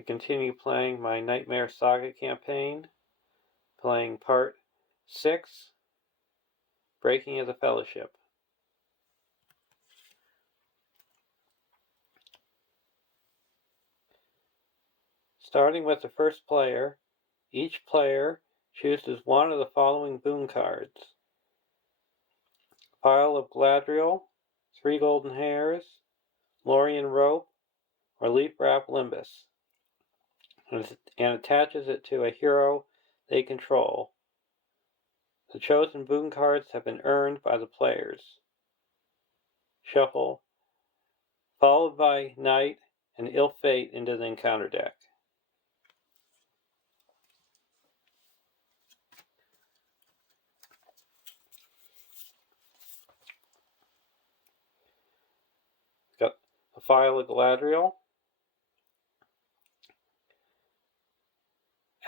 I continue playing my Nightmare Saga Campaign, playing Part 6, Breaking of the Fellowship. Starting with the first player, each player chooses one of the following boon cards: Pile of Gladriel, 3 Golden Hairs, Lorien Rope, or Leaf Wrap Limbus, and attaches it to a hero they control. The chosen boon cards have been earned by the players. Shuffle, followed by Night and Ill Fate into the encounter deck. Got a File of Gladriel.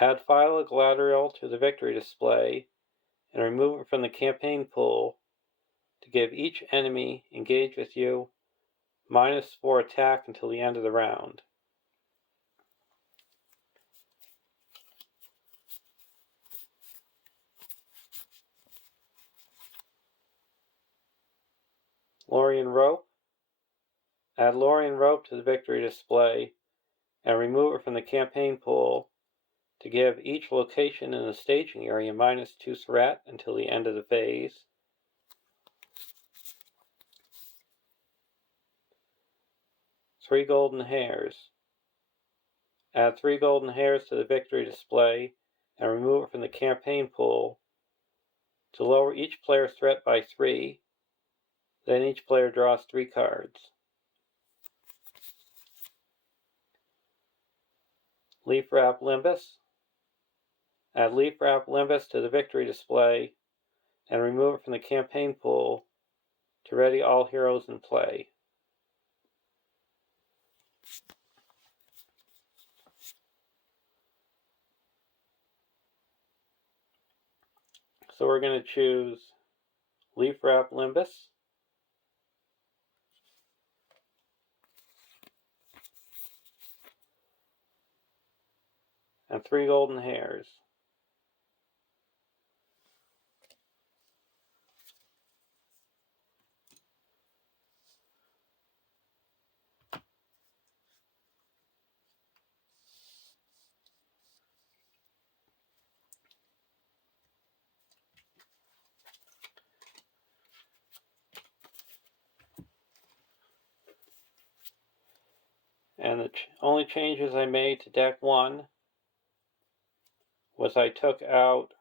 Add File of Gladriel to the victory display and remove it from the campaign pool to give each enemy engaged with you -4 attack until the end of the round. Lorien Rope. Add Lorien Rope to the victory display and remove it from the campaign pool to give each location in the staging area -2 threat until the end of the phase. Three Golden Hairs. Add 3 Golden Hairs to the victory display and remove it from the campaign pool to lower each player's threat by 3. Then each player draws 3 cards. Leaf Wrap Limbus. Add Leaf Wrap Limbus to the victory display and remove it from the campaign pool to ready all heroes in play. So we're going to choose Leaf Wrap Limbus, and 3 Golden Hairs. And the only changes I made to deck 1 was I took out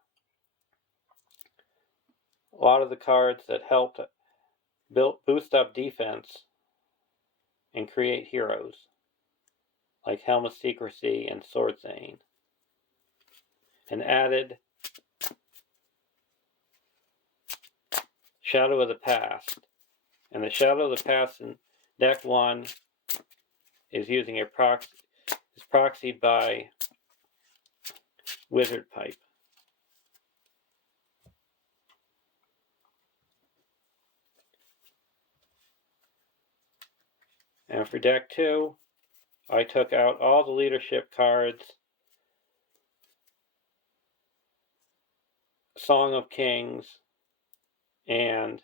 a lot of the cards that helped boost up defense and create heroes, like Helm of Secrecy and Sword Zane, and added Shadow of the Past. And the Shadow of the Past in deck 1 is using a is proxied by Wizard Pipe. And for deck 2, I took out all the leadership cards, Song of Kings, and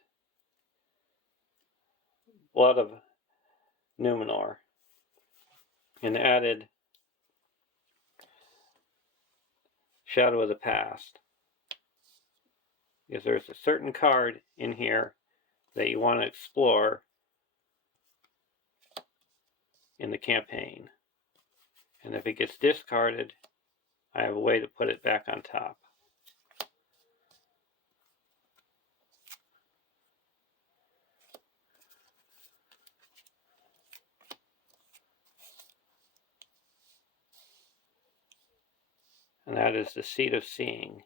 Blood of Numenor, and added Shadow of the Past. Because there's a certain card in here that you want to explore in the campaign. And if it gets discarded, I have a way to put it back on top. And that is the Seat of Seeing.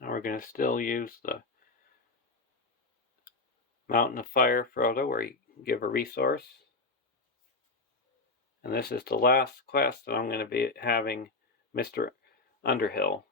And we're going to still use the Mountain of Fire Frodo, where you give a resource. And this is the last quest that I'm going to be having Mr. Underhill.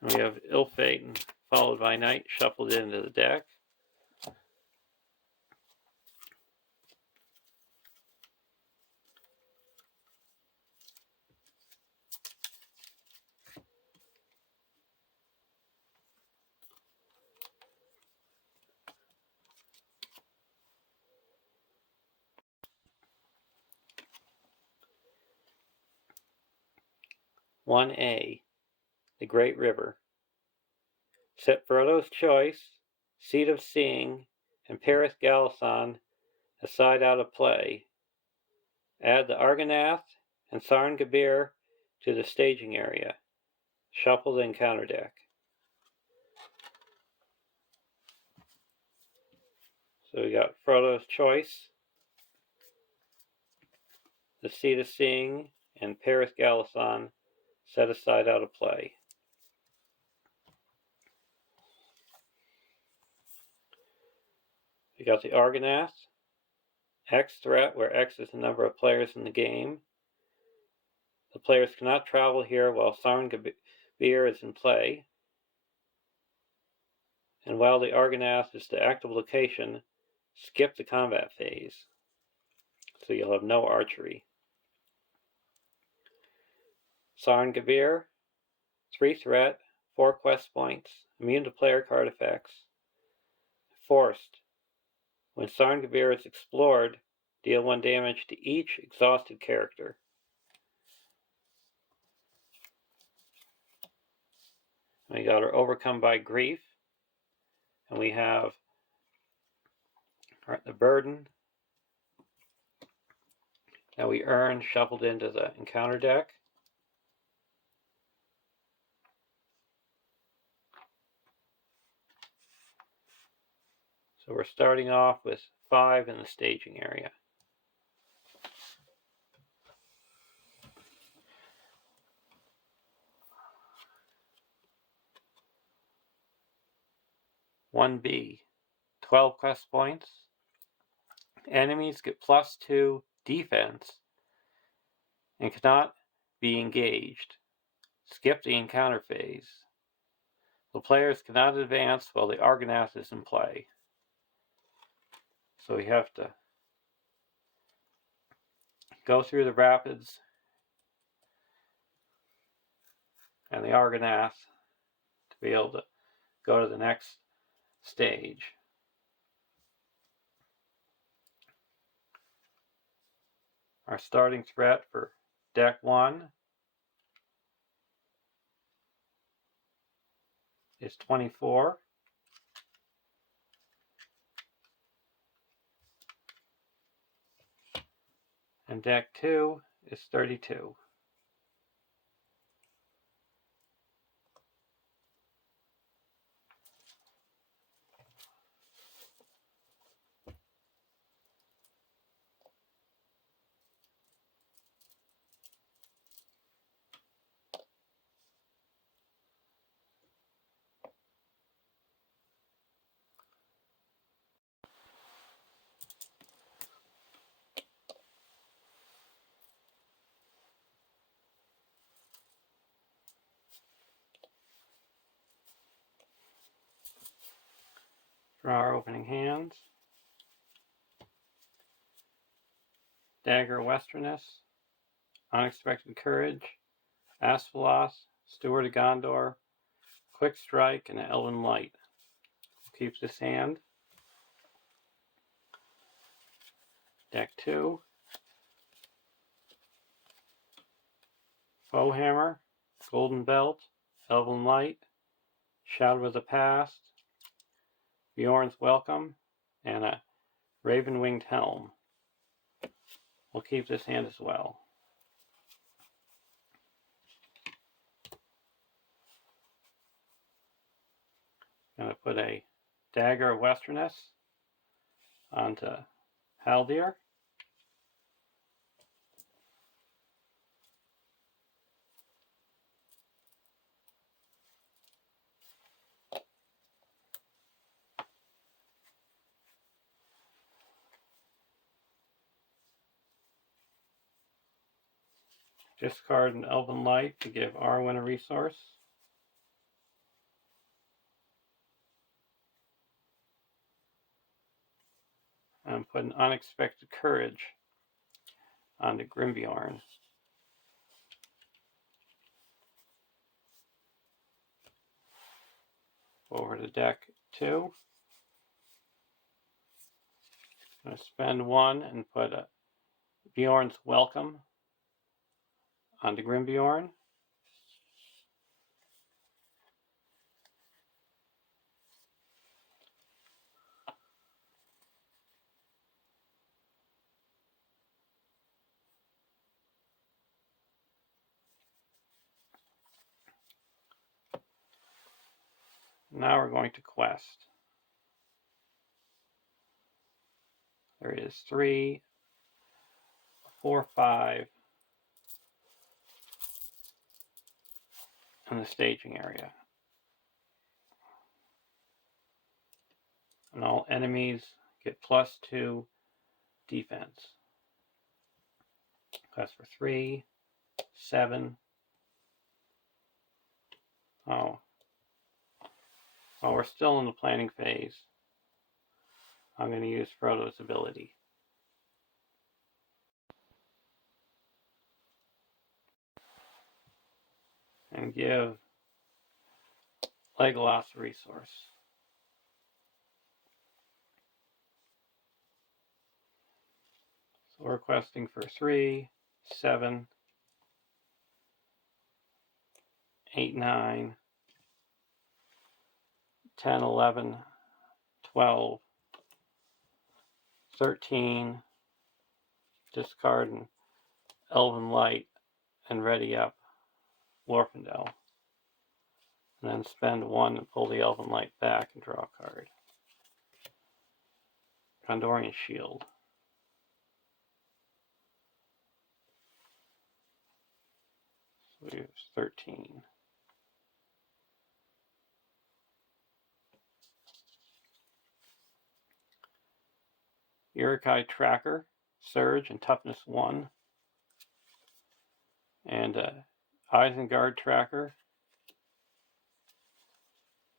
And we have Ill Fate and Followed by Night shuffled into the deck. One A, the Great River. Set Frodo's Choice, Seat of Seeing, and Paris Galasan aside out of play. Add the Argonath and Sarn Gabir to the staging area. Shuffle the encounter deck. So we got Frodo's Choice, the Seat of Seeing, and Paris Galasan set aside out of play. We got the Argonath, X threat, where X is the number of players in the game. The players cannot travel here while Sarn Gabir is in play. And while the Argonath is the active location, skip the combat phase. So you'll have no archery. Sarn Gabir, 3 threat, 4 quest points, immune to player card effects. Forced. When Sarn Gabir is explored, deal 1 damage to each exhausted character. We got our Overcome by Grief. And we have the Burden that we earn shuffled into the encounter deck. So we're starting off with 5 in the staging area. One B, 12 quest points. Enemies get +2 defense and cannot be engaged. Skip the encounter phase. The players cannot advance while the Argonath is in play. So we have to go through the rapids and the Argonath to be able to go to the next stage. Our starting threat for deck 1 is 24. And deck 2 is 32. For our opening hands, Dagger Westerness, Unexpected Courage, Asphalos, Steward of Gondor, Quick Strike, and Elven Light. Keep this hand. Deck 2, Bowhammer, Golden Belt, Elven Light, Shadow of the Past, Bjorn's Welcome, and a Raven-Winged Helm. We'll keep this hand as well. Going to put a Dagger of Westerness onto Haldir. Discard an Elven Light to give Arwen a resource. And put an Unexpected Courage onto Grimbjorn. Over to deck 2. I'm going to spend 1 and put a Bjorn's Welcome onto Grimbjorn. Now we're going to quest. There is 3, 4, 5 in the staging area. And all enemies get +2 defense. Quest for 3, 7. Oh. While we're still in the planning phase, I'm going to use Frodo's ability. And give Legolas a resource. So we're questing for 3, 7, 8, 9, 10, 11, 12, 13, discard an Elven Light and ready up Glorfindel. And then spend 1 and pull the Elven Light back and draw a card. Gondorian Shield. So we have 13. Uruk-hai Tracker, Surge, and Toughness 1. And Isengard Tracker.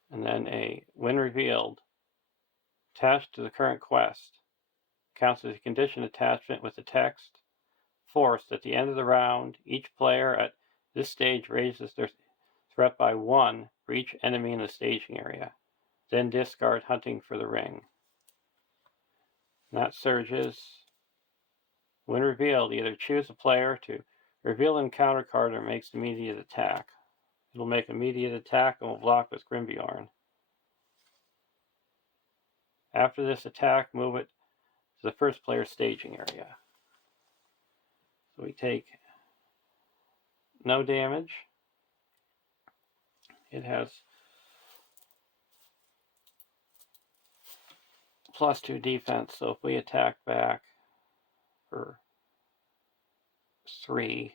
And then a when revealed, attached to the current quest, counts as a condition attachment with the text, forced at the end of the round, each player at this stage raises their threat by 1 for each enemy in the staging area. Then discard Hunting for the Ring. And that surge is, when revealed, either choose a player to reveal an encounter card or makes immediate attack. It'll make immediate attack and will block with Grimbjorn. After this attack, move it to the first player's staging area. So we take no damage. It has +2 defense, so if we attack back for 3,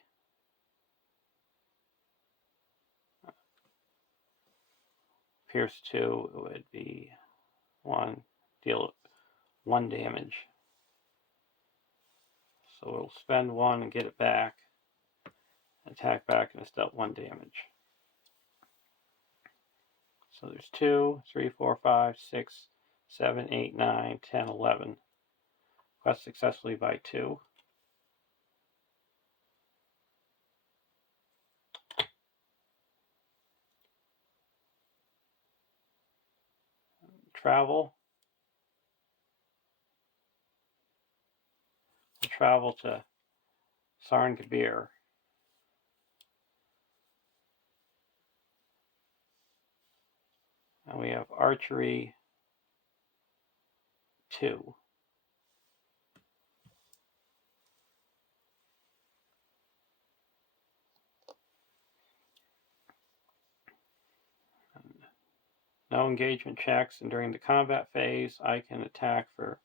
pierce 2, it would be 1, deal 1 damage. So we'll spend 1 and get it back, attack back, and it's dealt 1 damage. So there's 2, 3, 4, 5, 6, 7, 8, 9, 10, 11. Quest successfully by 2. Travel to Sarngabir. And we have archery 2. No engagement checks, and during the combat phase, I can attack for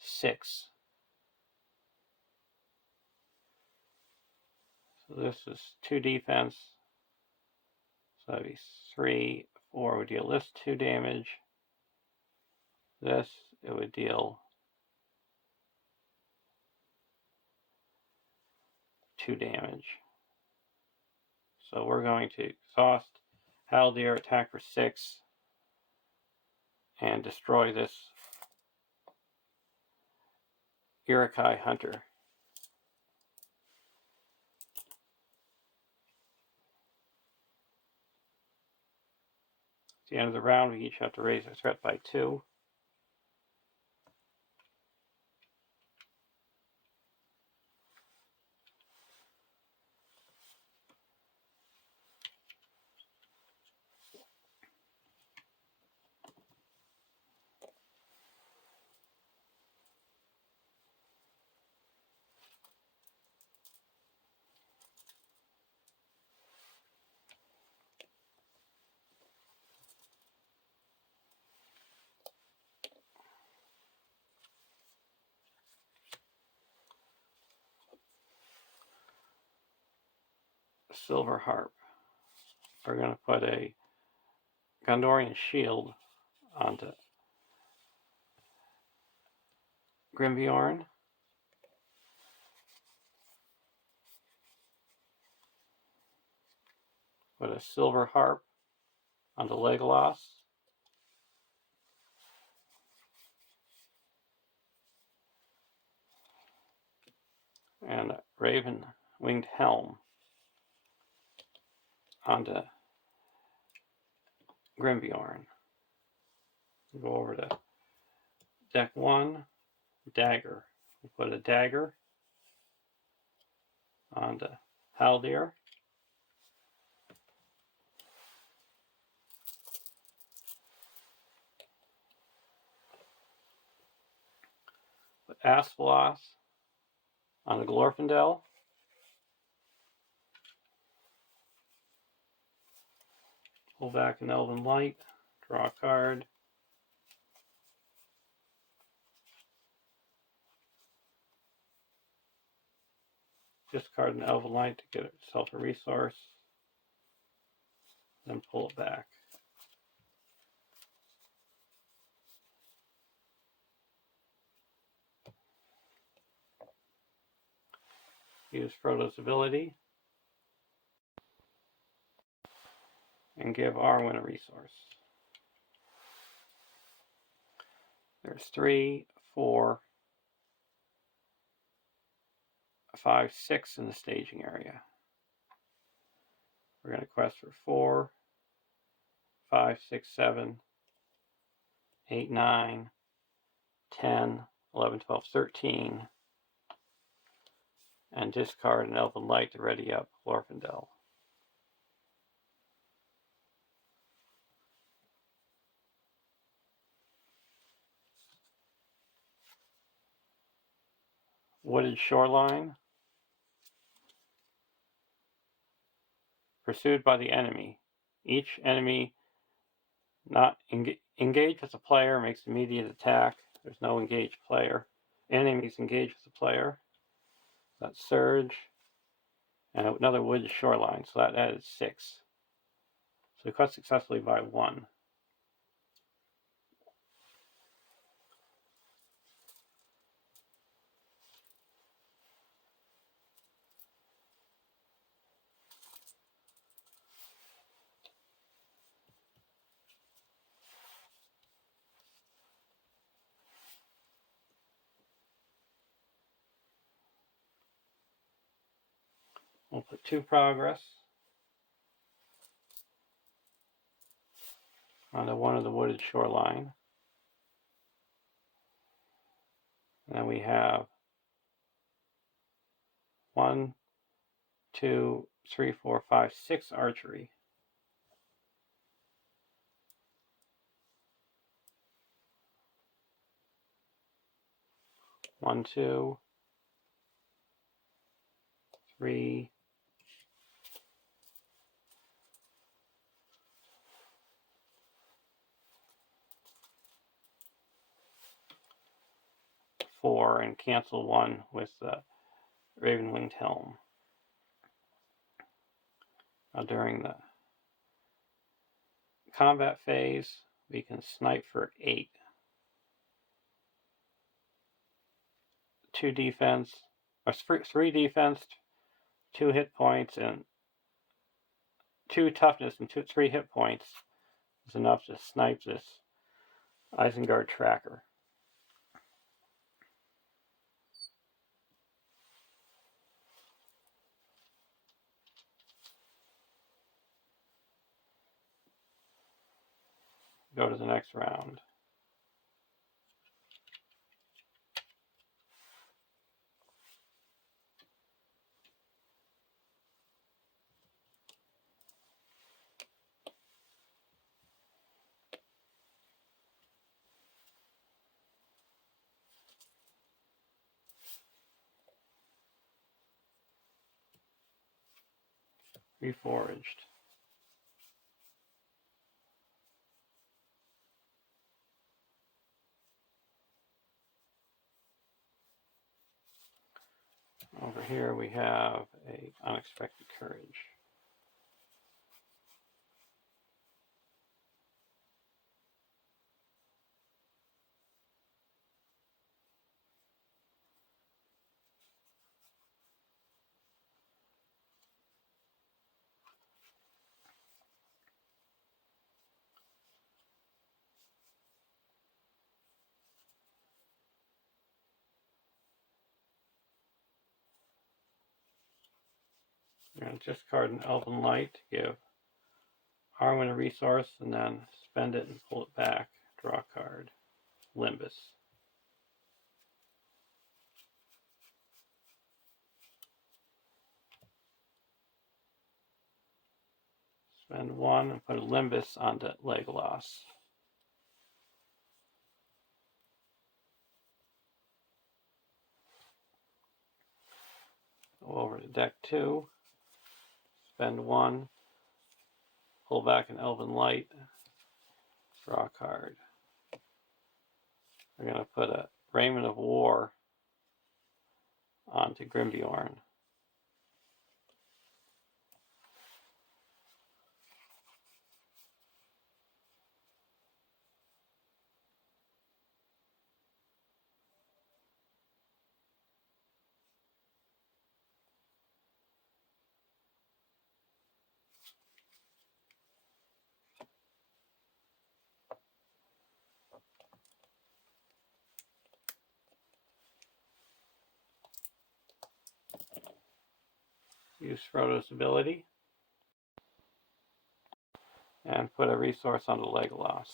6. So this is 2 defense. So that'd be 3, 4 would deal this 2 damage. This, it would deal 2 damage. So we're going to exhaust Haldir, attack for 6, and destroy this Iroquois Hunter. At the end of the round, we each have to raise our threat by 2. Silver Harp. We're going to put a Gondorian shield onto Grimbjorn. Put a Silver Harp onto Legolas. And a Raven Winged Helm onto Grimbjorn. Go over to deck 1, Dagger. We'll put a dagger onto Haldir. Put Asphalos onto Glorfindel. Pull back an Elven Light. Draw a card. Discard an Elven Light to get itself a resource. Then pull it back. Use Frodo's ability. And give Arwen a resource. There's 3, 4, 5, 6 in the staging area. We're going to quest for 4, 5, 6, 7, 8, 9, 10, 11, 12, 13. And discard an Elven Light to ready up Glorfindel. Wooded Shoreline. Pursued by the enemy. Each enemy not engaged with the player makes immediate attack. There's no engaged player. Enemies engaged with the player. That's Surge. And another Wooded Shoreline, so that added 6. So we quest successfully by 1. We'll put 2 progress onto one of the Wooded Shoreline. And then we have 1, 2, 3, 4, 5, 6 archery. 1, 2, 3, 4, and cancel 1 with the Raven-Winged Helm. Now during the combat phase, we can snipe for 8. 2 defense, or 3 defense, 2 hit points, and 2 toughness and 3 hit points is enough to snipe this Isengard tracker. Go to the next round. Reforged. Over here we have a Unexpected Courage. You're going to discard an Elven Light to give Arwen a resource, and then spend it and pull it back. Draw a card. Limbus. Spend 1 and put a Limbus onto Legolas. Go over to deck 2. Spend 1. Pull back an Elven Light. Draw a card. We're going to put a Raiment of War onto Grimbjorn. Use Frodo's ability. And put a resource onto Legolas.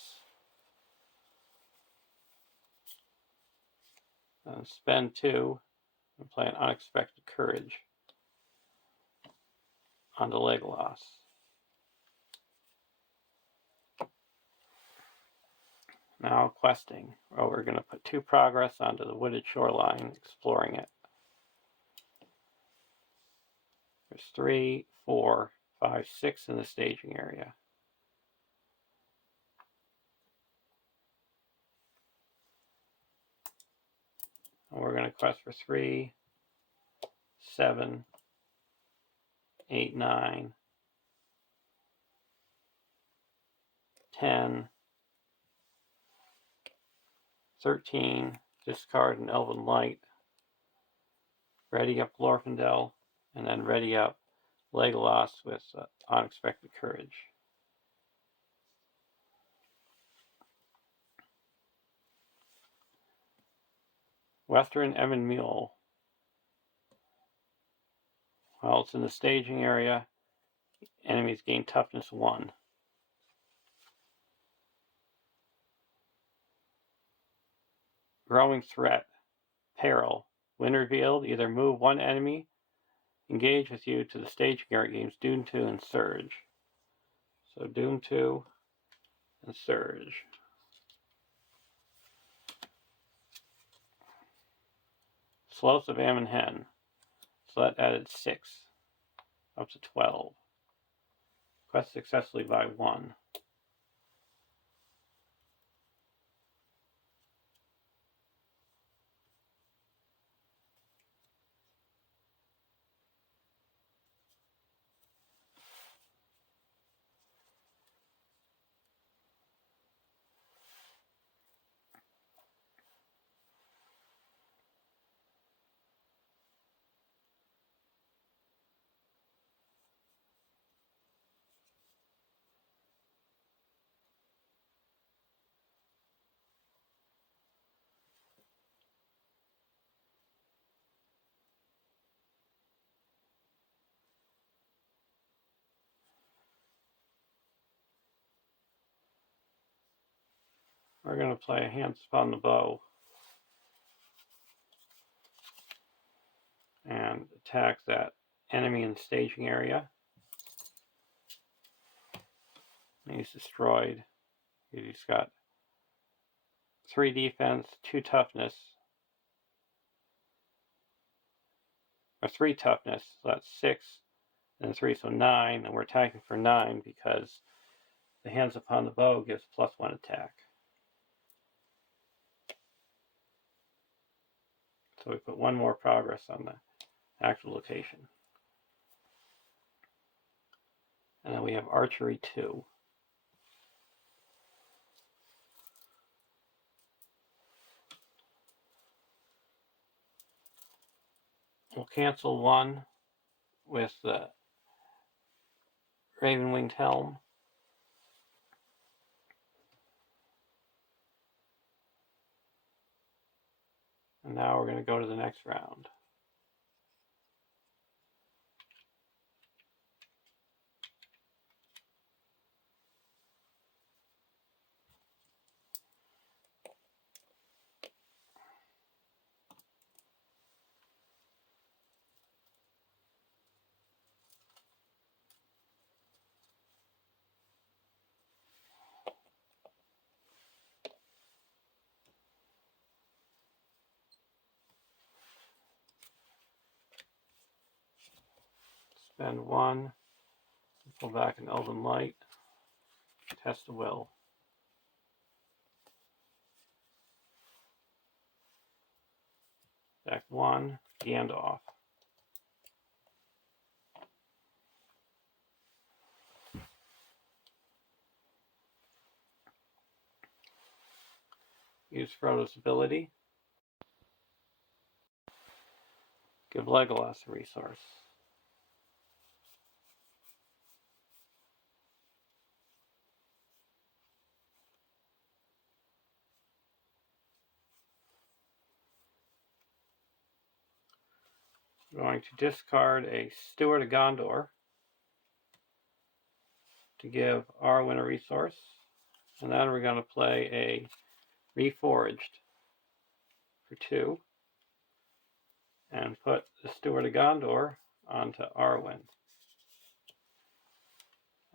And spend 2 and play an Unexpected Courage onto Legolas. Now questing. Oh, we're going to put 2 progress onto the wooded shoreline, exploring it. There's 3, 4, 5, 6 in the staging area. And we're going to quest for 3, 7, 8, 9, 10, 13, discard an Elven Light, ready up Glorfindel, and then ready up Legolas with Unexpected Courage. Western Emyn Muir. While it's in the staging area, enemies gain toughness 1. Growing threat. Peril. When revealed, either move 1 enemy engage with you to the staging area games Dune 2 and Surge. So Dune 2 and Surge. Explosive Ammon Hen. So that added 6, up to 12. Quest successfully by 1. We're going to play a Hands Upon the Bow and attack that enemy in the staging area. He's destroyed. He's got 3 defense, 2 toughness, or 3 toughness, so that's 6 and 3, so 9, and we're attacking for 9 because the Hands Upon the Bow gives +1 attack. So we put 1 more progress on the actual location. And then we have Archery 2. We'll cancel 1 with the Raven-Winged Helm. And now we're going to go to the next round. Spend 1, pull back an Elven Light, test the will. Deck 1, Gandalf. Use Frodo's ability. Give Legolas a resource. We're going to discard a Steward of Gondor to give Arwen a resource. And then we're going to play a Reforged for 2 and put the Steward of Gondor onto Arwen.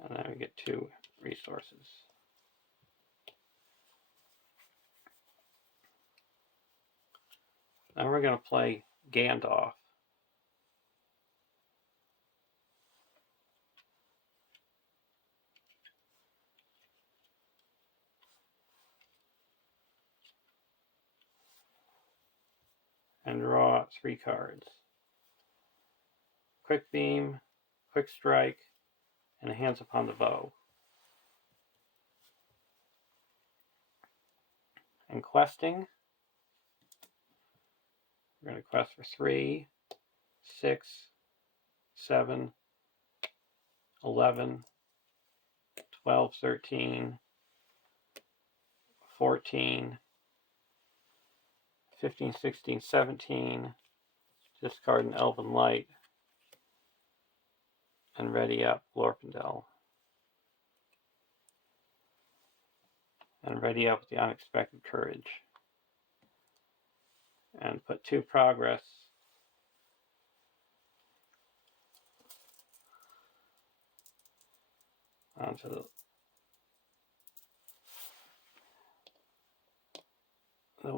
And then we get 2 resources. Then we're going to play Gandalf. And draw 3 cards. Quick Beam, Quick Strike, and Hands Upon the Bow. And questing, we're going to quest for 3, 6, 7, 11, 12, 13, 14, 15, 16, 17, discard an Elven Light, and ready up Glorfindel. And ready up with the Unexpected Courage. And put 2 progress onto the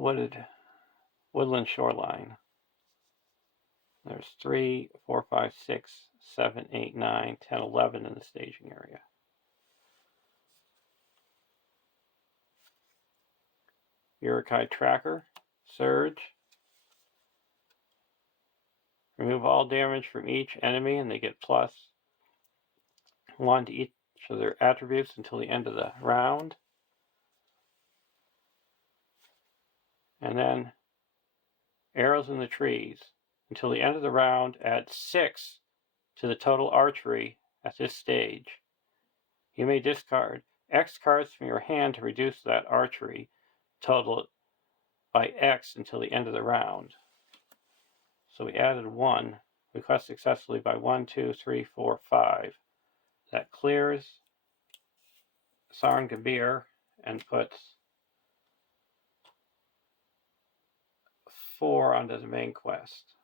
woodland shoreline. There's 3, 4, 5, 6, 7, 8, 9, 10, 11 in the staging area. Urukai Tracker, Surge. Remove all damage from each enemy and they get +1 to each of their attributes until the end of the round. And then Arrows in the Trees. Until the end of the round, add 6 to the total archery at this stage. You may discard X cards from your hand to reduce that archery total by X until the end of the round. So we added 1. We quest successfully by 1, 2, 3, 4, 5. That clears Sarn Gabir and puts 4 onto the main quest.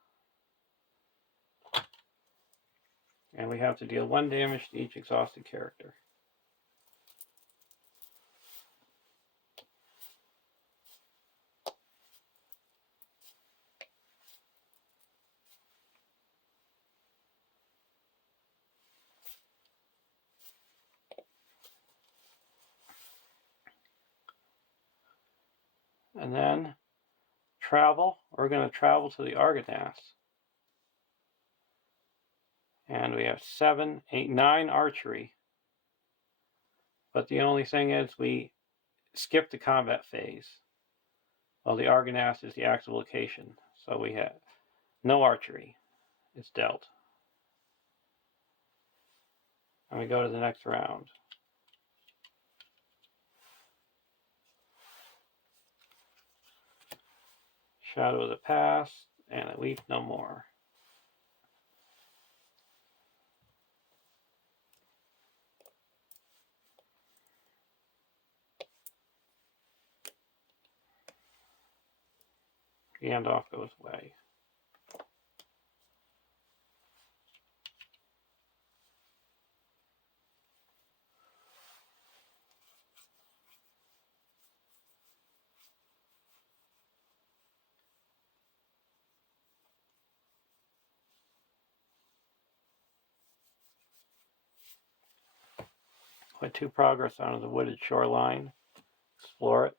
And we have to deal 1 damage to each exhausted character. And then travel. We're going to travel to the Argonaths. And we have 7, 8, 9 archery. But the only thing is we skip the combat phase. Well, the Argonaths is the active location. So we have no archery. It's dealt. And we go to the next round. Shadow of the Past, and I weep no more. Gandalf goes away. Put 2 progress onto the wooded shoreline. Explore it.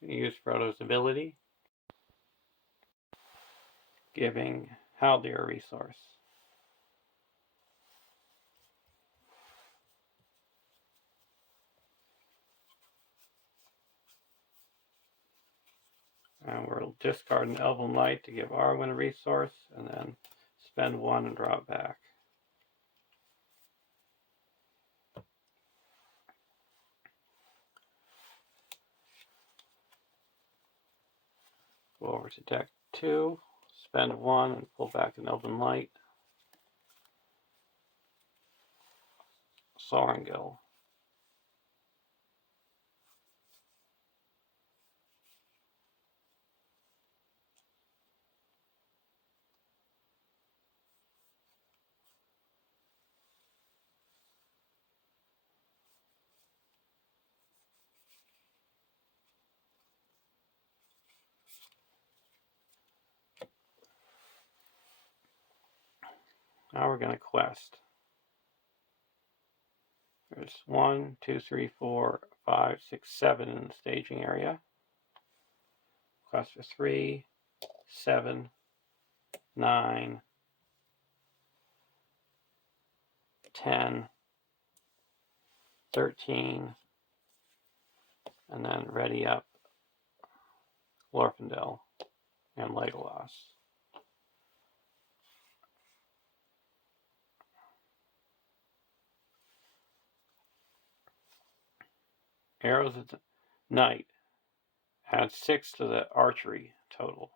Use Frodo's ability, giving Haldir a resource. And we'll discard an Elven Light to give Arwen a resource, and then spend 1 and draw it back. Go over to deck 2, spend 1 and pull back an Elven Light. Sorengil. Now we're going to quest. There's 1, 2, 3, 4, 5, 6, 7 in the staging area. Quest for 3, 7, 9, 10, 13, and then ready up Glorfindel and Legolas. Arrows at night. Add 6 to the archery total.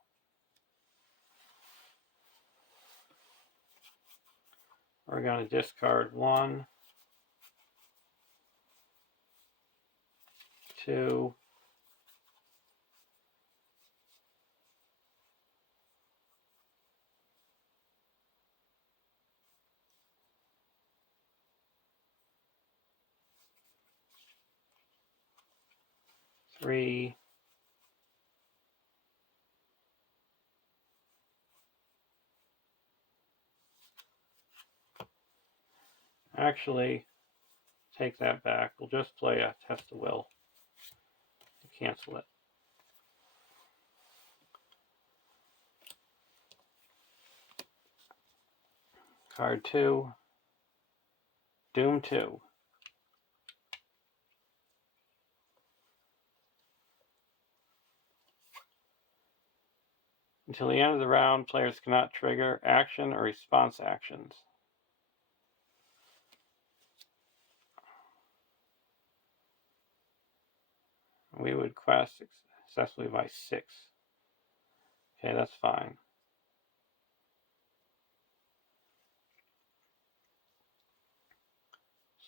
We're going to discard 1, 2, 3, actually, take that back. We'll just play a test of will to cancel it. Card 2, Doom 2. Until the end of the round, players cannot trigger action or response actions. We would quest successfully by 6. Okay, that's fine.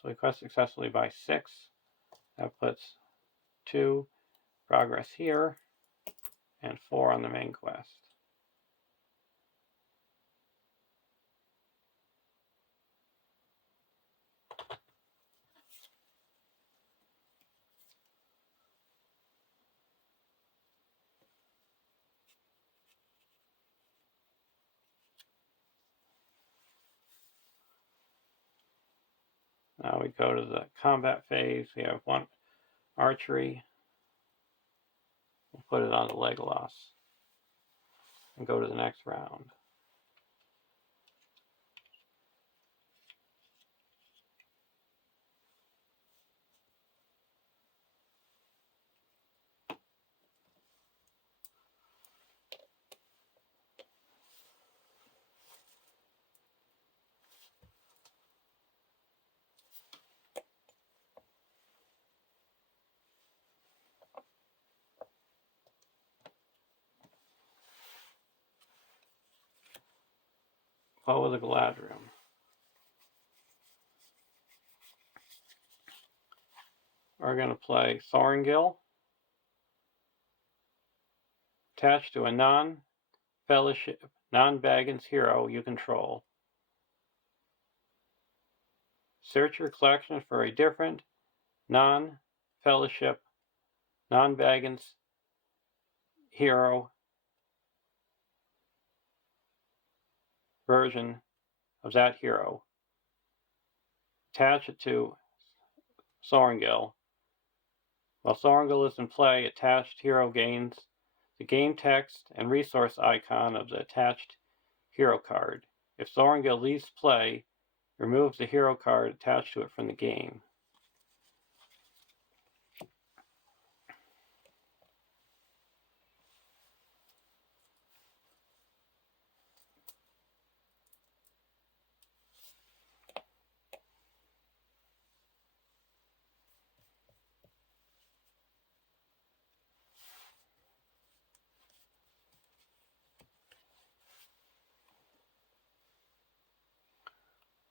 So we quest successfully by 6. That puts 2 progress here and 4 on the main quest. Now we go to the combat phase. We have 1 archery. We'll put it on the Legolas and go to the next round. Bow of the Galadriel. We're going to play Thorngil, attached to a non-Fellowship, non-Baggins hero you control. Search your collection for a different non-Fellowship, non-Baggins hero version of that hero. Attach it to Thorngil. While Thorngil is in play, attached hero gains the game text and resource icon of the attached hero card. If Thorngil leaves play, remove the hero card attached to it from the game.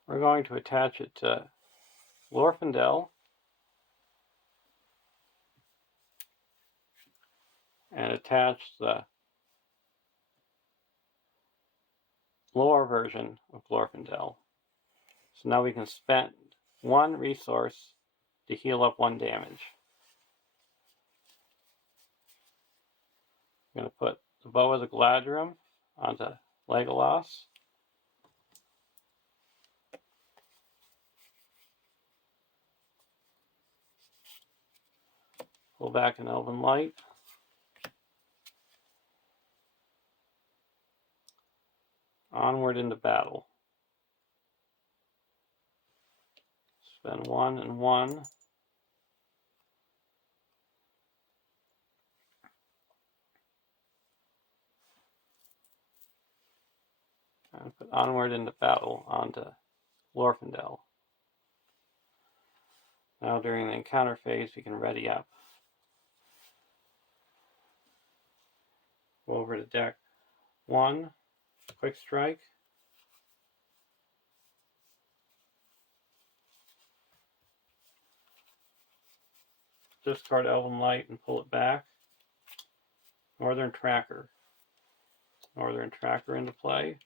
We're going to attach it to Glorfindel and attach the lore version of Glorfindel. So now we can spend 1 resource to heal up 1 damage. I'm going to put the Bow of the Galadriel onto Legolas. Pull back an Elven Light. Onward into battle. Spend 1 and 1. And put Onward into battle onto Glorfindel. Now during the encounter phase, we can ready up. Go over to deck 1, Quick Strike. Discard Elven Light and pull it back. Northern Tracker. Northern Tracker into play.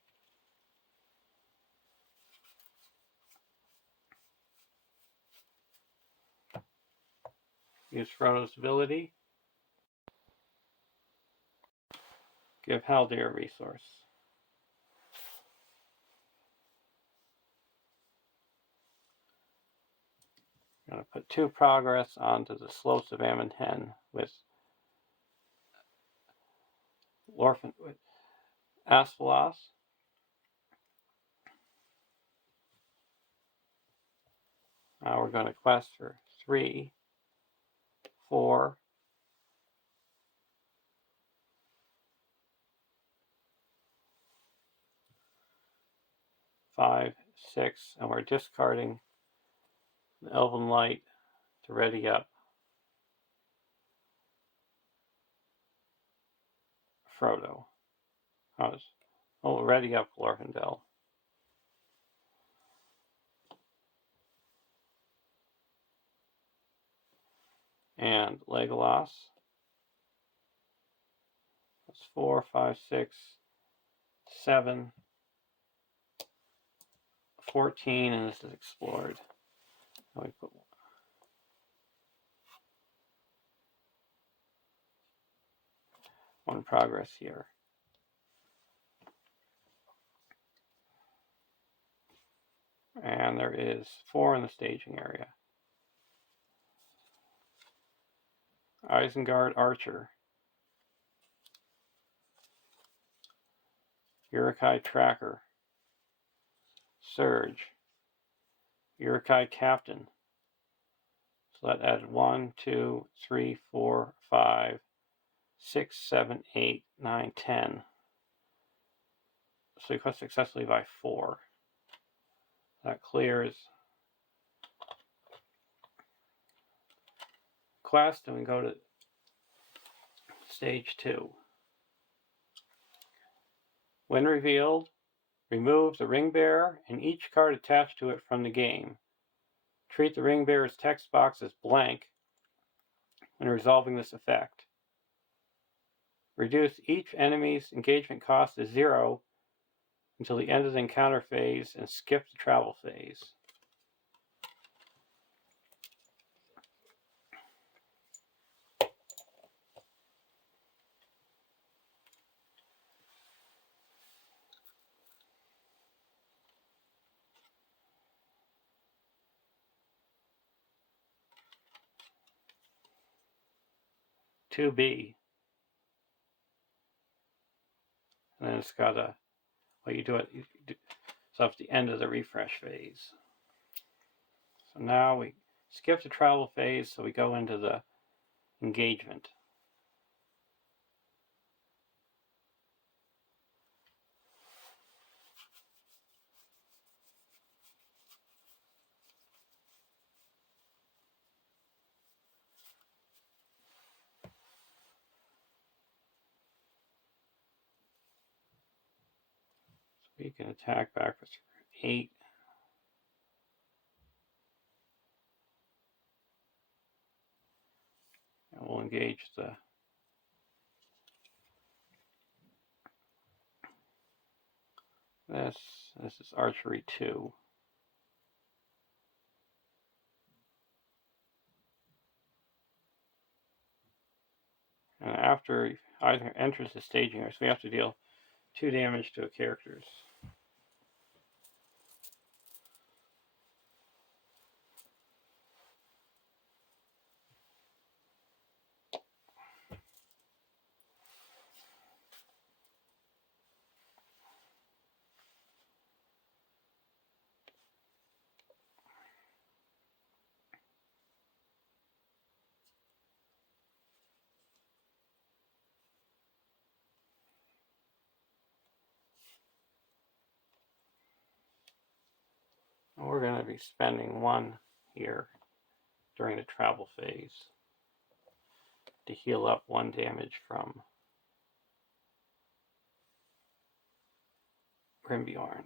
Use Frodo's ability. Give Haldir a resource. I'm going to put 2 progress onto the Slopes of Amenhen with Asphalos. Now we're going to quest for 3, 4, 5, 6, and we're discarding the Elven Light to ready up Frodo. Ready up Glorfindel. And Legolas. That's 4, 5, 6, 7, 14, and this is explored. Now we put 1 progress here. And there is 4 in the staging area. Isengard Archer. Uruk-hai Tracker. Surge. Uruk-hai Captain. So that added 1, 2, 3, 4, 5, 6, 7, 8, 9, 10. So you quest successfully by 4. That clears quest, and we go to stage 2. When revealed, remove the ring bearer and each card attached to it from the game. Treat the ring bearer's text box as blank when resolving this effect. Reduce each enemy's engagement cost to 0 until the end of the encounter phase and skip the travel phase. B. And then it's got a, well, you do it, so it's the end of the refresh phase. So now we skip the travel phase, so we go into the engagement. So we can attack back for 8. And we'll engage the this is archery 2. And after either enters the staging area, so we have to deal 2 damage to a character's. We're going to be spending 1 here during the travel phase to heal up 1 damage from Grimbjorn.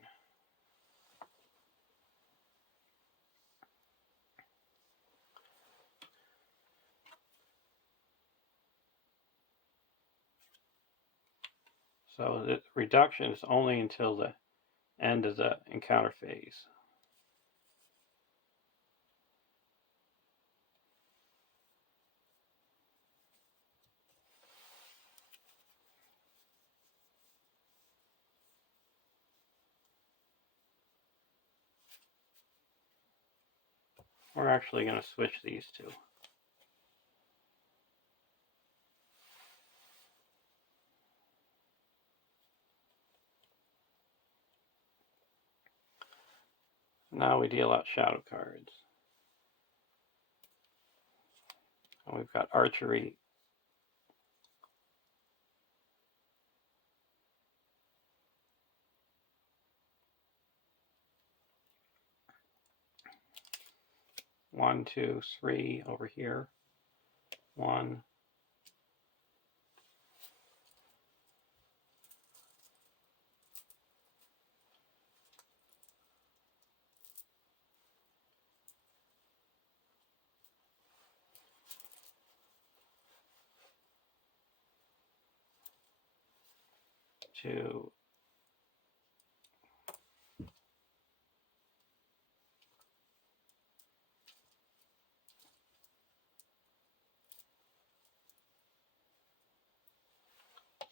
So the reduction is only until the end of the encounter phase. We're actually going to switch these two. Now we deal out shadow cards. And we've got archery. One, two, three over here. One, two,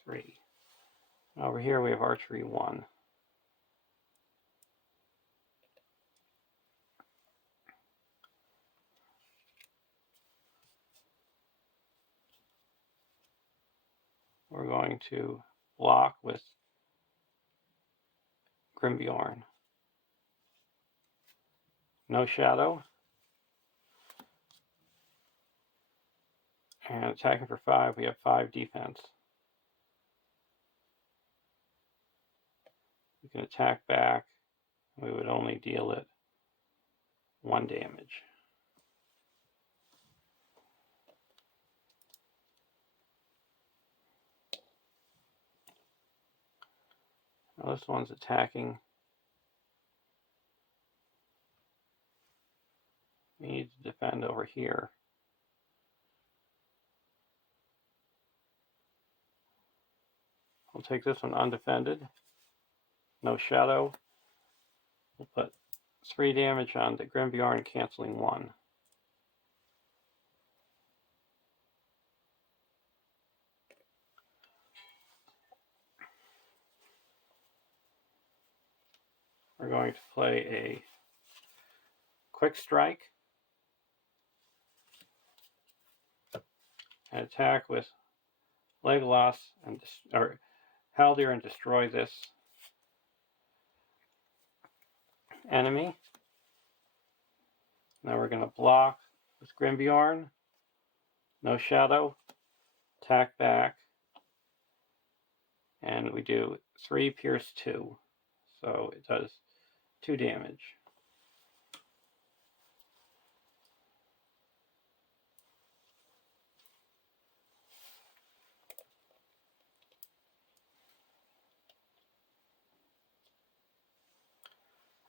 three. Over here we have archery 1. We're going to block with Grimbjorn. No shadow. And attacking for 5, we have 5 defense. We can attack back. We would only deal it 1 damage. Now this one's attacking. We need to defend over here. We'll take this one undefended. No shadow. We'll put 3 damage on the Grimbjorn, canceling 1. We're going to play a quick strike and attack with Legolas and Haldir and destroy this enemy. Now we're going to block with Grimbjorn. No shadow. Attack back. And we do 3 pierce 2. So it does 2 damage.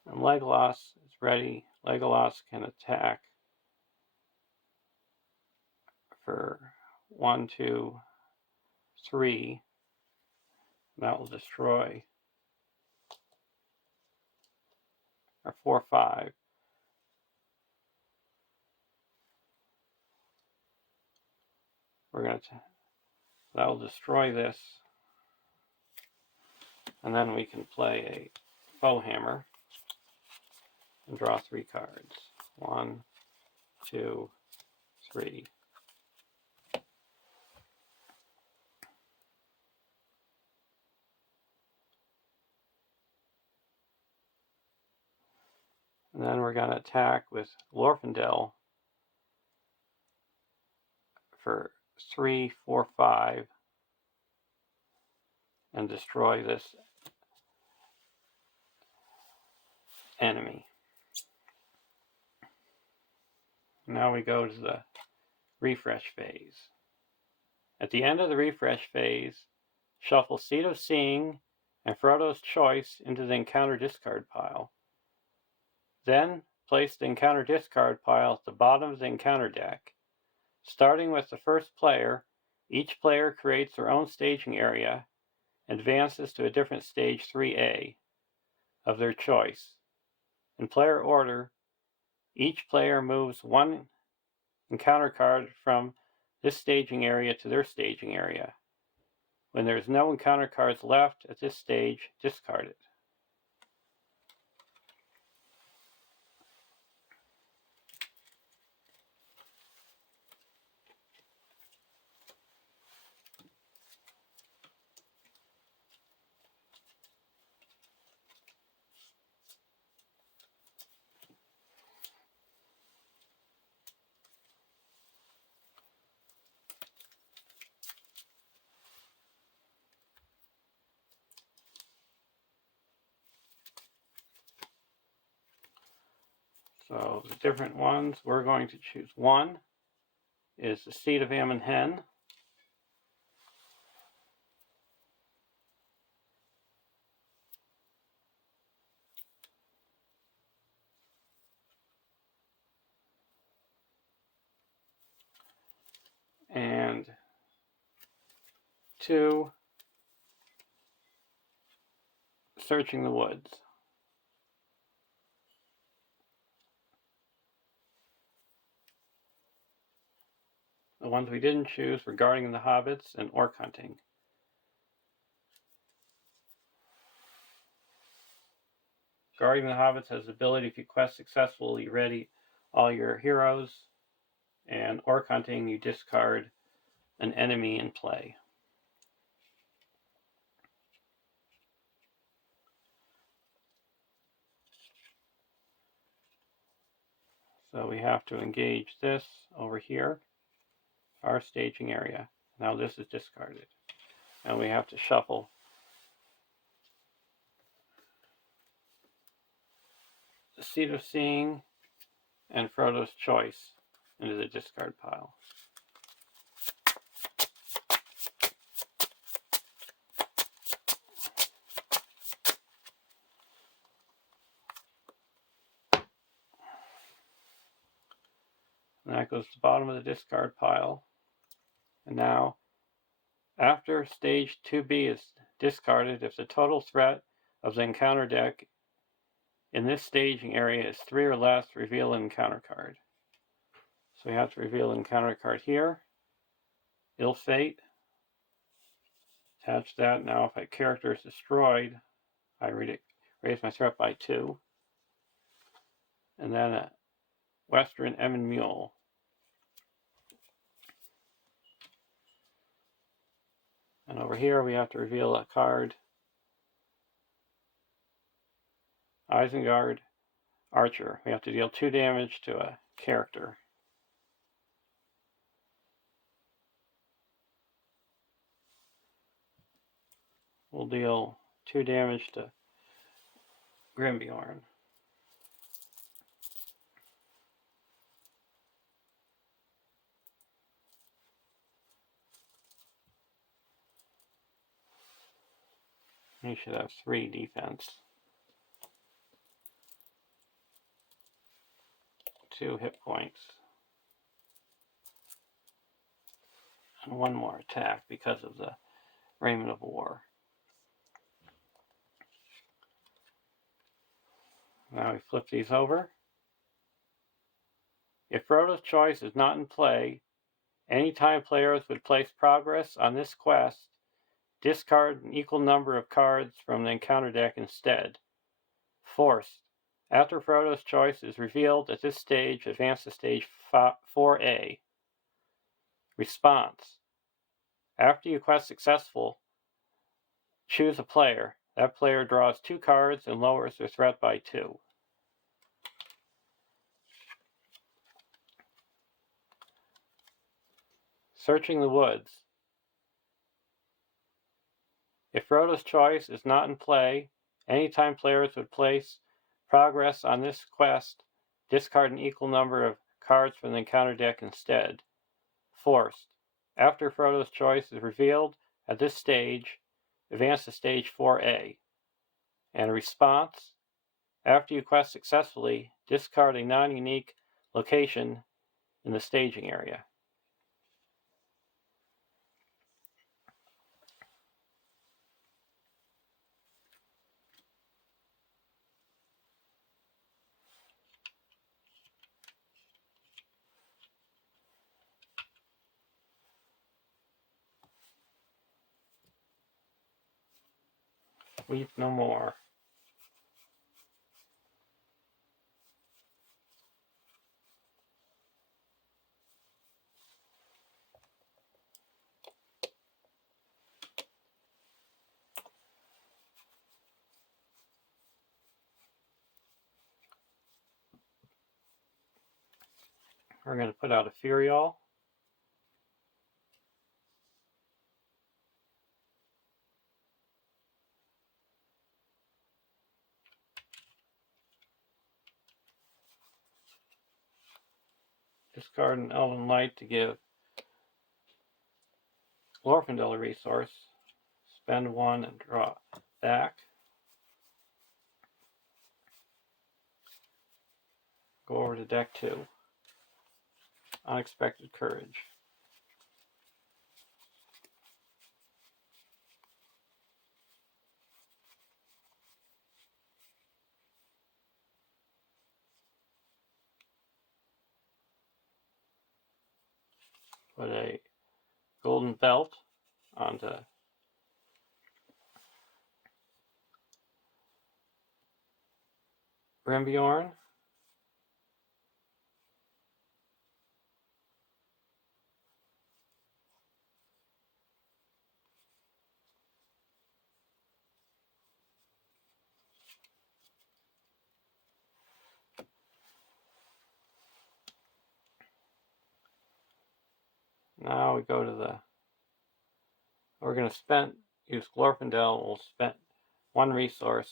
And Legolas is ready. Legolas can attack for 1, 2, 3. That will destroy our 4, 5. We're going to that will destroy this, and then we can play a Bowhammer and draw 3 cards. 1, 2, 3. And then we're going to attack with Glorfindel for 3, 4, 5 and destroy this enemy. Now we go to the refresh phase. At the end of the refresh phase, shuffle Seat of Seeing and Frodo's Choice into the encounter discard pile. Then place the encounter discard pile at the bottom of the encounter deck. Starting with the first player, each player creates their own staging area and advances to a different stage 3A of their choice. In player order, each player moves 1 encounter card from this staging area to their staging area. When there's no encounter cards left at this stage, discard it. So the different ones, we're going to choose one is the Seed of Ammon Hen. And 2, Searching the Woods. The ones we didn't choose were Guarding the Hobbits and Orc Hunting. Guarding the Hobbits has the ability, if you quest successfully, ready all your heroes, and Orc Hunting, you discard an enemy in play. So we have to engage this over here, our staging area. Now this is discarded. And we have to shuffle the Seed of Seeing and Frodo's Choice into the discard pile. And that goes to the bottom of the discard pile. And now, after stage 2B is discarded, if the total threat of the encounter deck in this staging area is 3 or less, reveal an encounter card. So we have to reveal an encounter card here. Ill Fate. Attach that. Now if a character is destroyed, I raise my threat by 2. And then a Western Emyn Mule. And over here we have to reveal a card. Isengard Archer. We have to deal 2 damage to a character. We'll deal 2 damage to Grimbeorn. He should have 3 defense. 2 hit points. And 1 more attack because of the Raiment of War. Now we flip these over. If Frodo's Choice is not in play, anytime players would place progress on this quest, discard an equal number of cards from the encounter deck instead. Forced. After Frodo's Choice is revealed at this stage, advance to stage 4A. Response. After you quest successful, choose a player. That player draws 2 cards and lowers their threat by 2. Searching the Woods. If Frodo's Choice is not in play, anytime players would place progress on this quest, discard an equal number of cards from the encounter deck instead. Forced. After Frodo's Choice is revealed at this stage, advance to stage 4A. And response. After you quest successfully, discard a non-unique location in the staging area. Weep no more. We're going to put out a Furial. discard an Elven Light to give Glorfindel a resource. Spend 1 and draw back. Go over to deck 2. Unexpected Courage. Put a golden belt onto Brimbiorn. Now we go to the, we're going to use Glorfindel. We'll spend 1 resource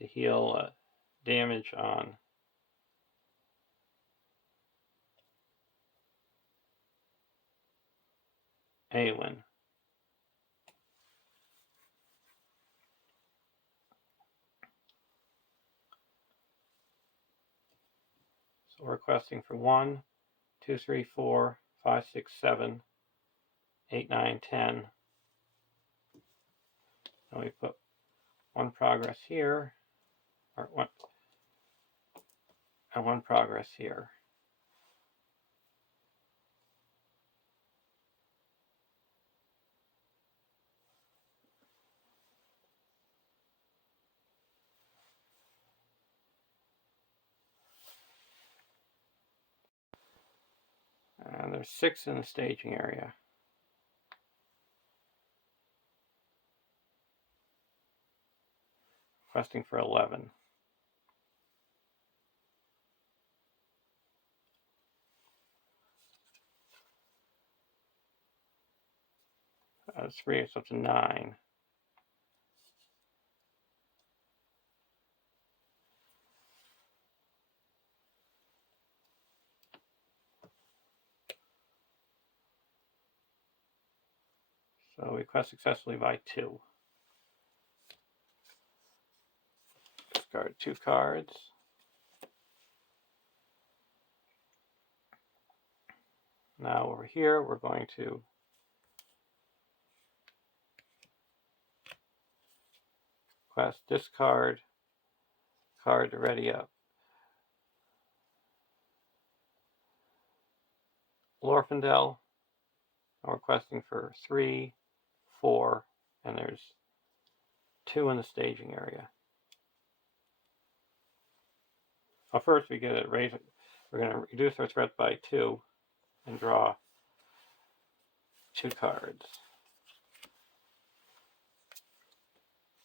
to heal damage on Awen. So we're requesting for 1, 2, 3, 4, 5, 6, 7, 8, 9, 10. And we put 1 progress here, or 1 progress here. And there's 6 in the staging area. Requesting for 11. That's 3, so it's a 9. So we quest successfully by 2. Discard 2 cards. Now over here, we're going to quest discard card to ready up Glorfindel. I'm requesting for 3, 4, and there's 2 in the staging area. Well, first we get it raise. We're going to reduce our threat by 2 and draw 2 cards.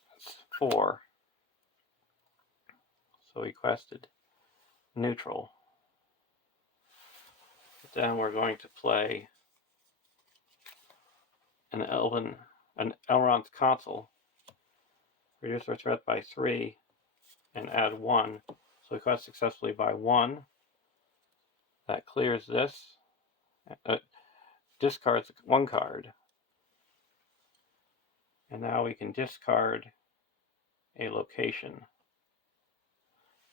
That's 4. So we quested neutral. But then we're going to play an Elrond's Consul. Reduce our threat by 3 and add 1. So we quest successfully by 1. That clears this. Discards 1 card. And now we can discard a location.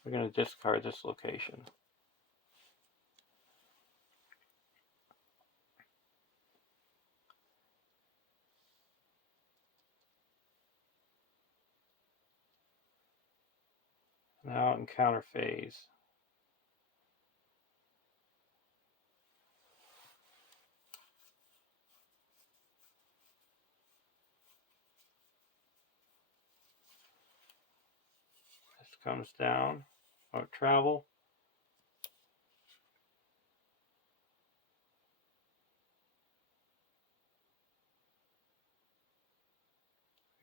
We're going to discard this location. Now encounter phase. This comes down. Travel.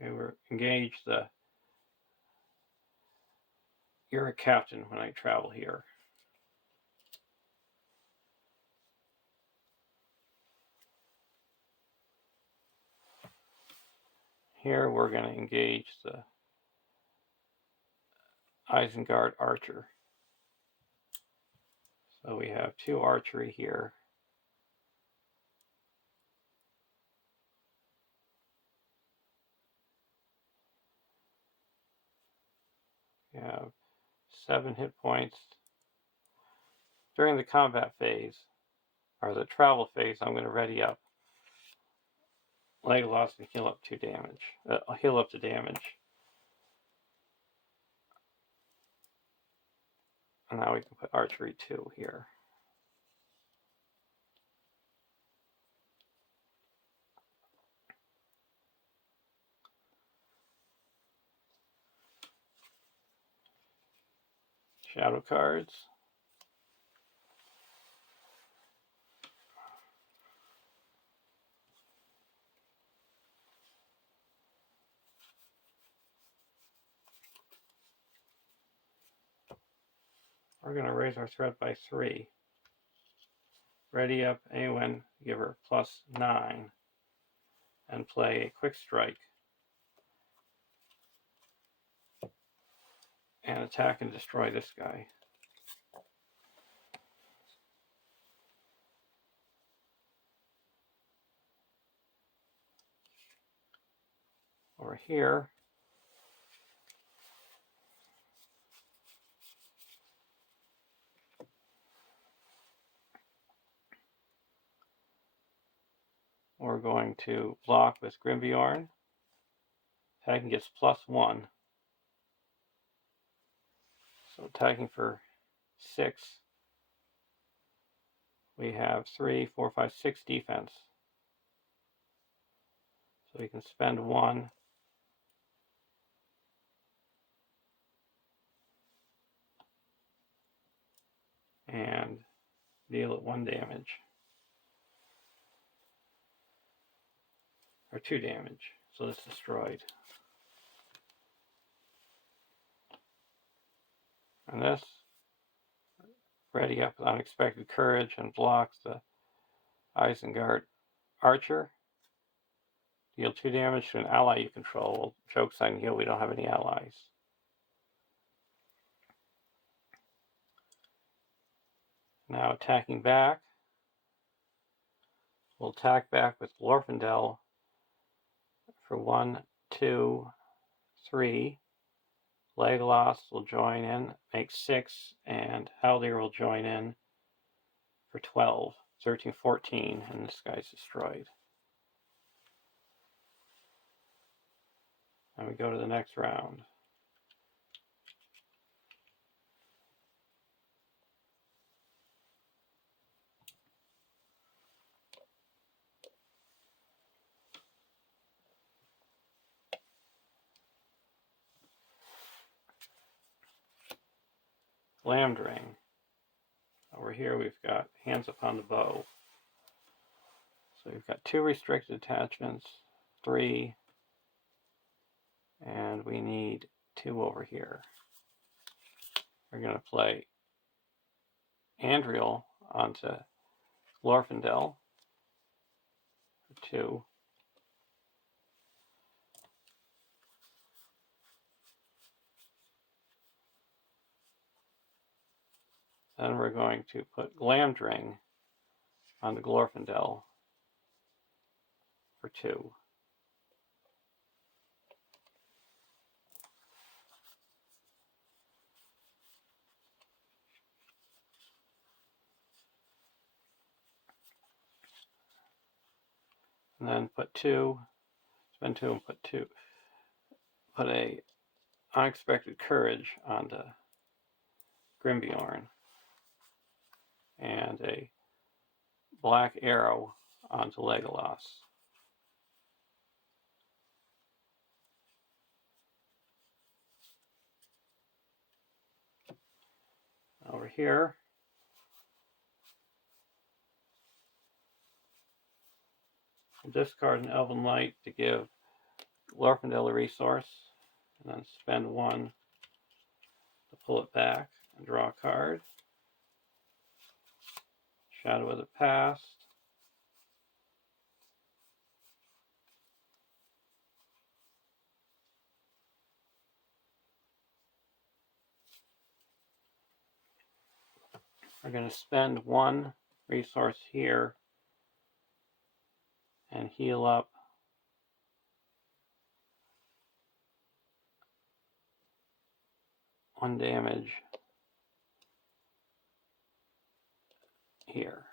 Okay, we're engaged you're a captain when I travel here. Here we're going to engage the Isengard Archer. So we have 2 archery here. We have 7 hit points. During the combat phase, or the travel phase, I'm going to ready up. Legolas can heal up 2 damage. Heal up to damage. And now we can put archery 2 here. Shadow cards. We're going to raise our threat by 3. Ready up Awen, give her +9. And play a quick strike. And attack and destroy this guy. Over here, we're going to block with Grimbjorn. Attacking gets +1. So attacking for 6. We have 3, 4, 5, 6 defense. So we can spend 1. And deal it 1 damage. Or 2 damage. So it's destroyed. And this, ready up with Unexpected Courage and blocks the Isengard Archer. Deal 2 damage to an ally you control. Well, joke's on you, we don't have any allies. Now attacking back. We'll attack back with Glorfindel for 1, 2, 3. Legolas will join in, make 6, and Haldir will join in for 12, 13, 14, and this guy's destroyed. And we go to the next round. Glamdring. Over here we've got Hands Upon the Bow. So we've got 2 restricted attachments, 3, and we need 2 over here. We're going to play Andriel onto Glorfindel for 2. Then we're going to put Glamdring on the Glorfindel for 2. And then put 2, spend 2 and put 2. Put a Unexpected Courage onto Grimbjorn. And a Black Arrow onto Legolas. Over here, discard an Elven Light to give Glorfindel a resource, and then spend 1 to pull it back and draw a card. Shadow of the Past. We're going to spend 1 resource here and heal up one damage here.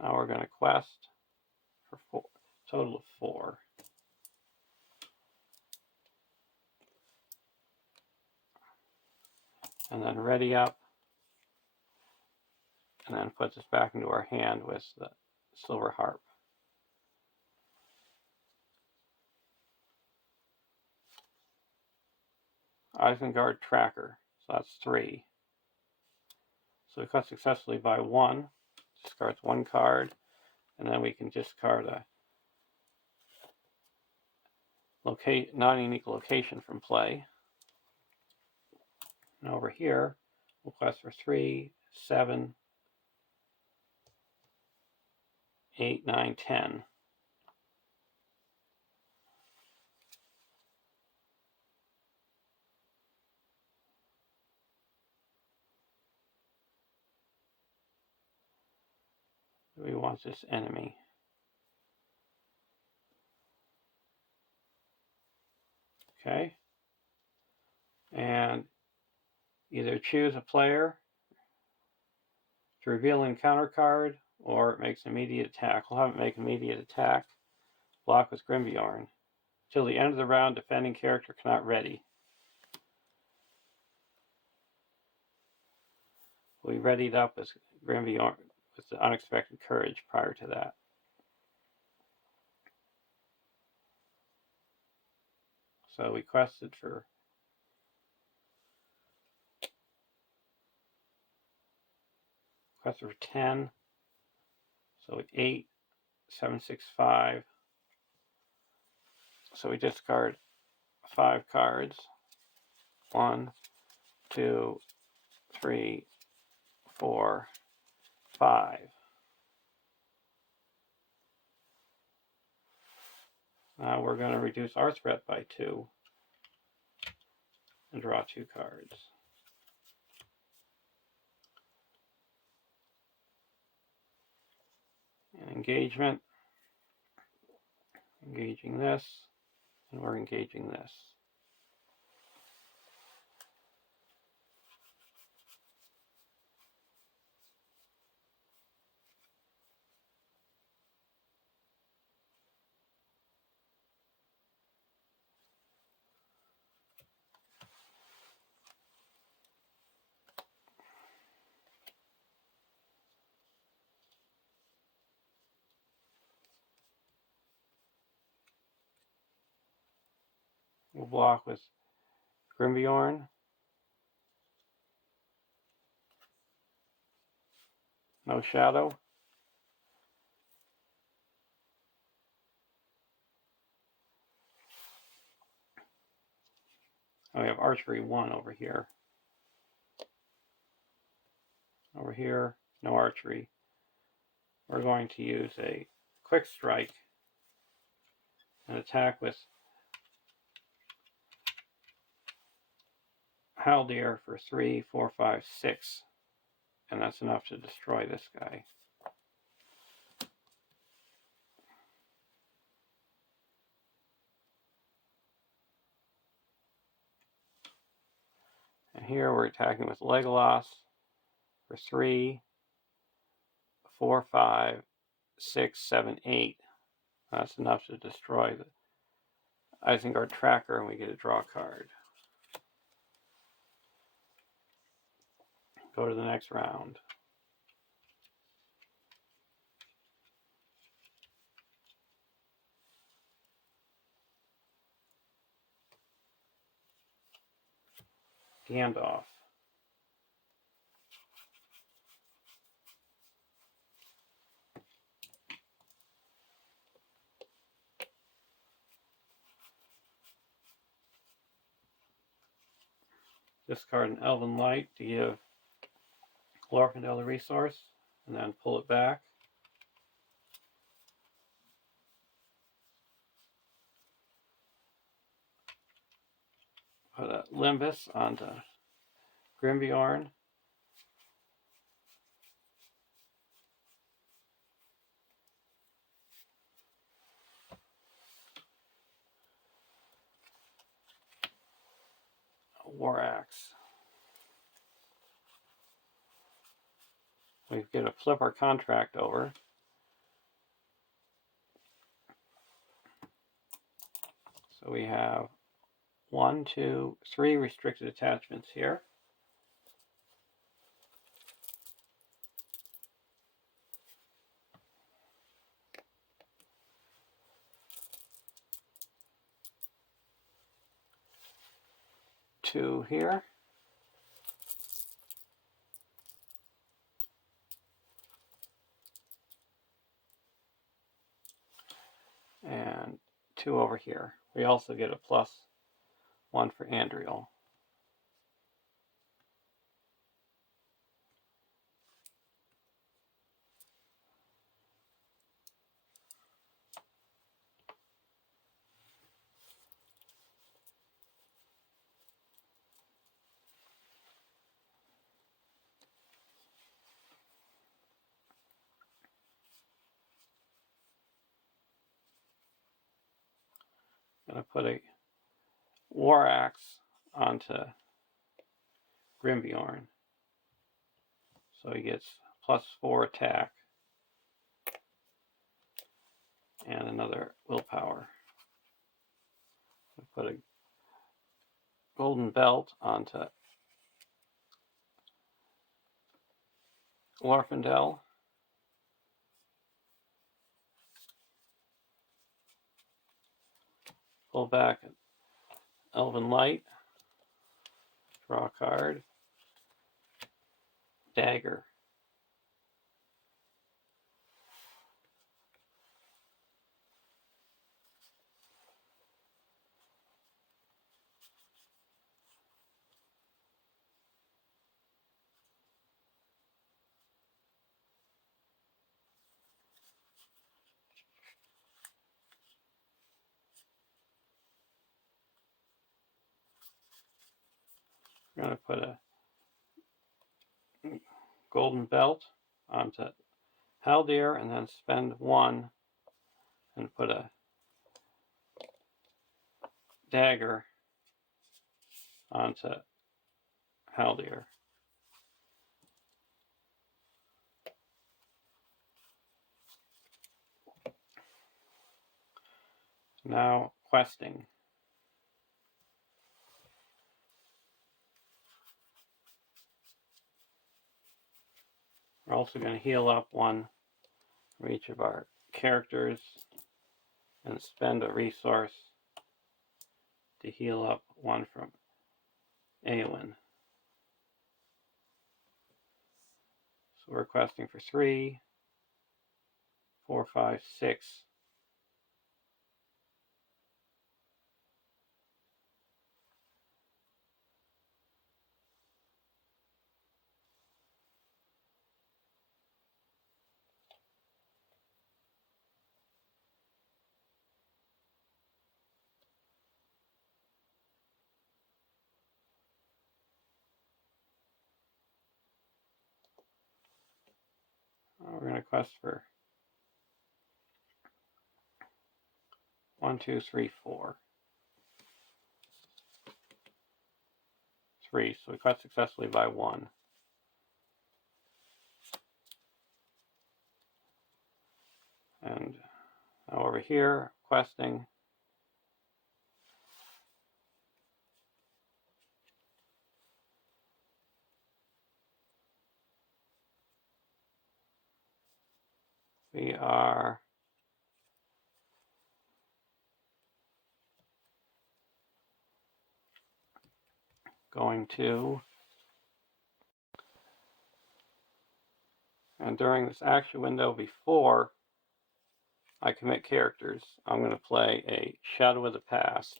Now we're going to quest for 4, total of 4. And then ready up, and then put this back into our hand with the silver harp. Isengard Tracker, so that's 3. So we cut successfully by 1, discards 1 card, and then we can discard a non-unique location from play. And over here, we'll quest for 3, 7, 8, 9, 10. We want this enemy. Okay. And either choose a player to reveal an encounter card, or it makes immediate attack. We'll have it make immediate attack. Block with Grimbjorn. Till the end of the round, defending character cannot ready. We readied up as Grimbjorn with the unexpected courage prior to that. So we quested for for 10. So 8, 7, 6, 5. So we discard 5 cards. 1, 2, 3, 4, 5. Now we're going to reduce our threat by 2 and draw 2 cards. And engagement. Engaging this, and we're engaging this. We'll block with Grimbjorn. No shadow. And we have archery 1 over here. Over here, no archery. We're going to use a quick strike and attack with Haldir for 3, 4, 5, 6. And that's enough to destroy this guy. And here we're attacking with Legolas for 3, 4, 5, 6, 7, 8. That's enough to destroy the Isengard Tracker, and we get a draw card. Go to the next round. Gandalf. Discard an Elven Light to give Glorfindel the resource, and then pull it back. put a Limbus onto Grimbjorn. A War Axe. We're going to flip our contract over. So we have 1, 2, 3 restricted attachments here. Two here. And 2 over here. We also get a +1 for Andriel. I'm going to put a War Axe onto Grimbjorn. So he gets +4 attack and another willpower. I'll put a golden belt onto Glorfindel. Pull back Elven Light. Draw a card. Dagger. I'm going to put a golden belt onto Haldir and then spend 1 and put a dagger onto Haldir. Now questing. We're also going to heal up 1 for each of our characters and spend a resource to heal up 1 from Eowyn. So we're questing for 3, 4, 5, 6. We're going to quest for 1, 2, 3, 4. 3, so we quest successfully by 1. And now over here, questing. We are going to, and during this action window before I commit characters, I'm going to play a Shadow of the Past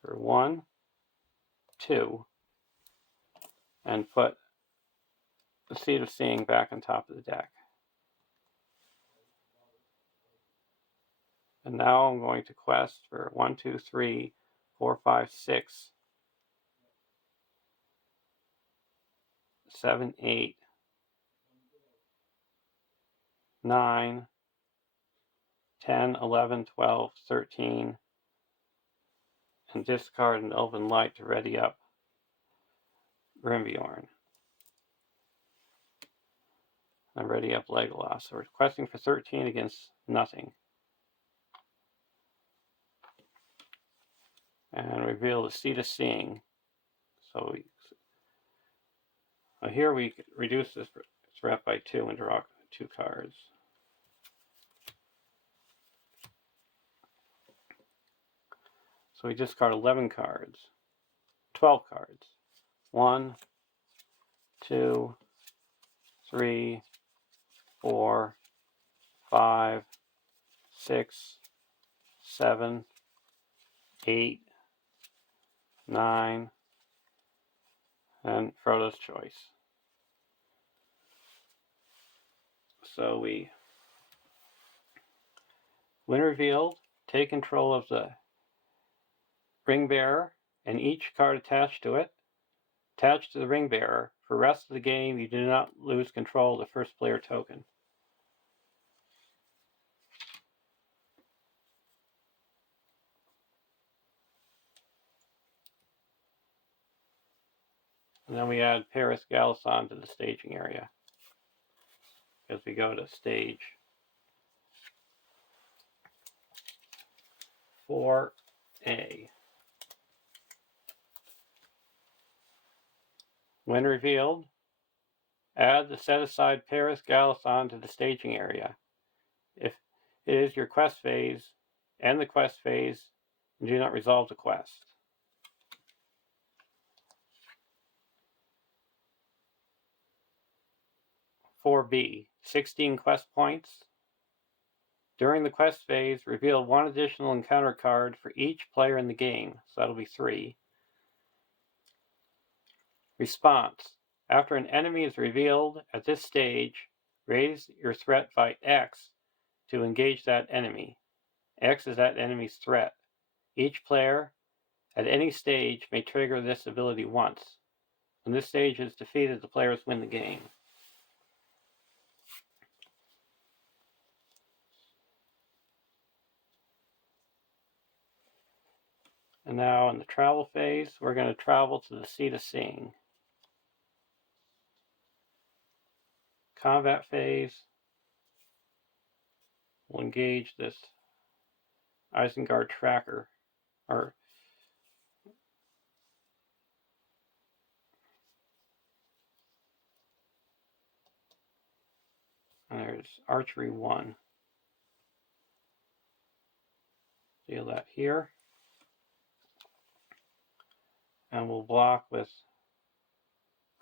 for 1, 2, and put the Seed of Seeing back on top of the deck. And now I'm going to quest for 1, 2, 3, 4, 5, 6, 7, 8, 9, 10, 11, 12, 13, and discard an Elven Light to ready up Grimbjorn. And ready up Legolas. So we're questing for 13 against nothing. And reveal the Seat of Seeing. So here we reduce this threat by 2 and draw 2 cards. So we discard 11 cards. 12 cards. 1, 2, 3, 4, 5, 6, 7, 8, 9, and Frodo's Choice. So we, when revealed, take control of the ring bearer and each card attached to it. Attached to the ring bearer, for the rest of the game you do not lose control of the first player token. And then we add Paris Galison to the staging area as we go to stage 4A. When revealed, add the set-aside Paris Galison to the staging area. If it is your quest phase, end the quest phase and do not resolve the quest. 4B, 16 quest points. During the quest phase, reveal 1 additional encounter card for each player in the game, so that'll be 3. Response. After an enemy is revealed at this stage, raise your threat by X to engage that enemy. X is that enemy's threat. Each player at any stage may trigger this ability once. When this stage is defeated, the players win the game. And now in the travel phase, we're going to travel to the Seat of Seeing. Combat phase, we'll engage this Isengard tracker, and there's Archery 1. Deal that here. And we'll block with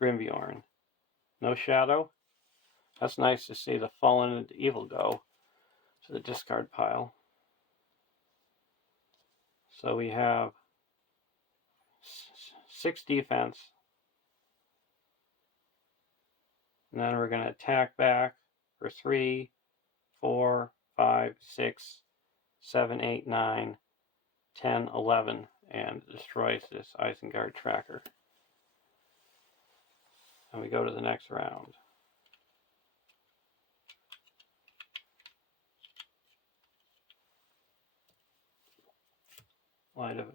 Grimbjorn. No shadow. That's nice to see the Fallen and Evil go to the discard pile. So we have 6 defense. And then we're going to attack back for 3, 4, 5, 6, 7, 8, 9, 10, 11, and destroys this Isengard tracker. And we go to the next round. Light of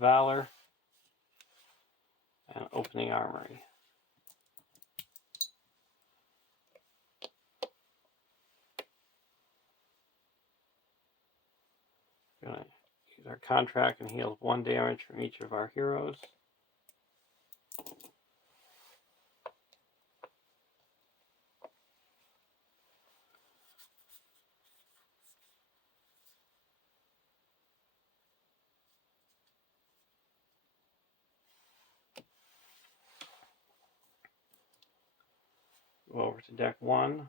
Valor and Opening Armory. We're going to use our contract and heal 1 damage from each of our heroes. Go over to deck 1.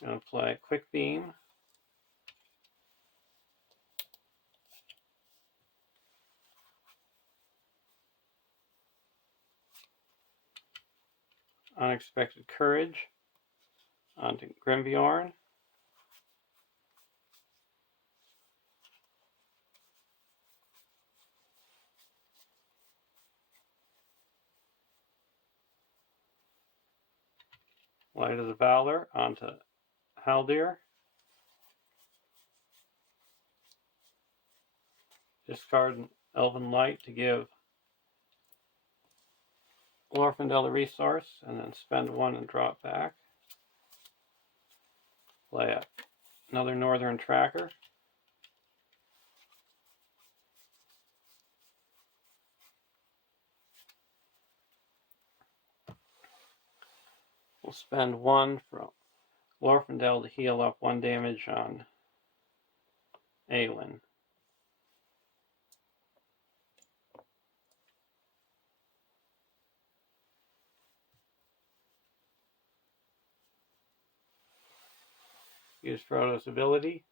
I'm going to play Quick Beam. Unexpected Courage onto Grimbjorn. Light of the Valor onto Haldir. Discard an Elven Light to give Glorfindel the resource, and then spend one and drop back. Play another Northern Tracker. We'll spend one from Glorfindel to heal up 1 damage on Aelin. Use Frodo's ability.